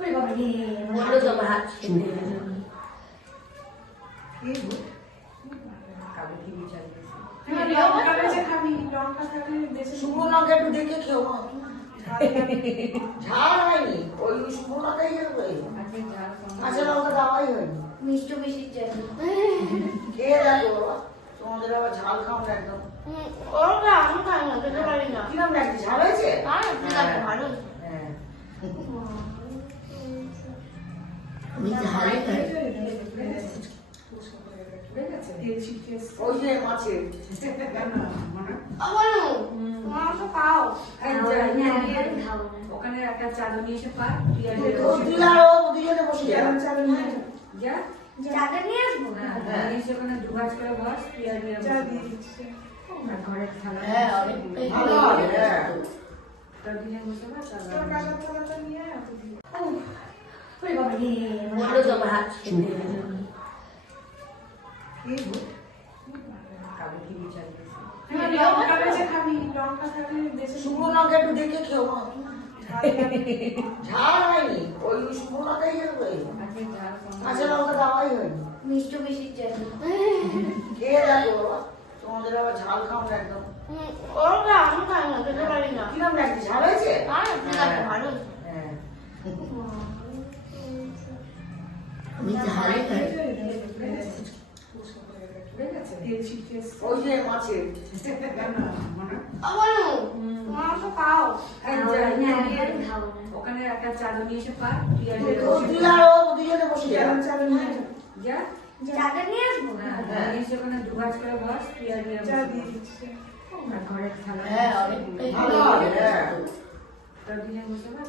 বললো তো ভাত শুকনো লঙ্কা একটু দেখে খেও না। ঝাল হয়নি, ওই শুকনো লঙ্কাই হবে। কাঁচা লঙ্কা দেওয়াই হয়নি। মিষ্টি বেশি চাই খেয়ে দেখো বাবা, তোমাদের আবার ঝাল খাও না একদম। ওরা আমি খাই না, খেতে পারি না। কিরম লাগছে, ঝাল হয়েছে? ঠিক আছে, ভালো। হ্যাঁ। আমি ঝালে খাই। ওই যে মাছের মাংস খাও। ওখানে একটা চাদর নিয়ে এসে পা তুই আর ও দুজনে বসে যাও। যা চাদর নিয়ে আসবো। নিয়ে এসে ওখানে দুভাজ করে বস পেঁয়াজ আর ঘরের থালা হ্যাঁ, অনেক ভালো হবে। হ্যাঁ। তোর দিনে বসে না বললো তো ভাত শুকনো লঙ্কা একটু দেখে খেও না। ঝাল হয়নি, ওই শুকনো লঙ্কাই হবে। কাঁচা লঙ্কা দেওয়াই হয়নি। মিষ্টি বেশি চাই খেয়ে দেখো বাবা, তোমাদের আবার ঝাল খাও না একদম। ওরা আমি খাই না, খেতে পারি না। কিরম লাগছে, ঝাল হয়েছে? ঠিক আছে, ভালো। হ্যাঁ। আমি ঝালে খাই। ওই যে মাছের মাংস খাও। ওখানে একটা চাদর নিয়ে এসে পা পেঁয়াজ তুই আর ও দুজনে বসে যাও। যা চাদর নিয়ে আসবো। নিয়ে এসে ওখানে দুভাজ করে বস পেঁয়াজ আর ঘরের থালা হ্যাঁ, অনেক ভালো হবে। হ্যাঁ। তোর দিনে বসে না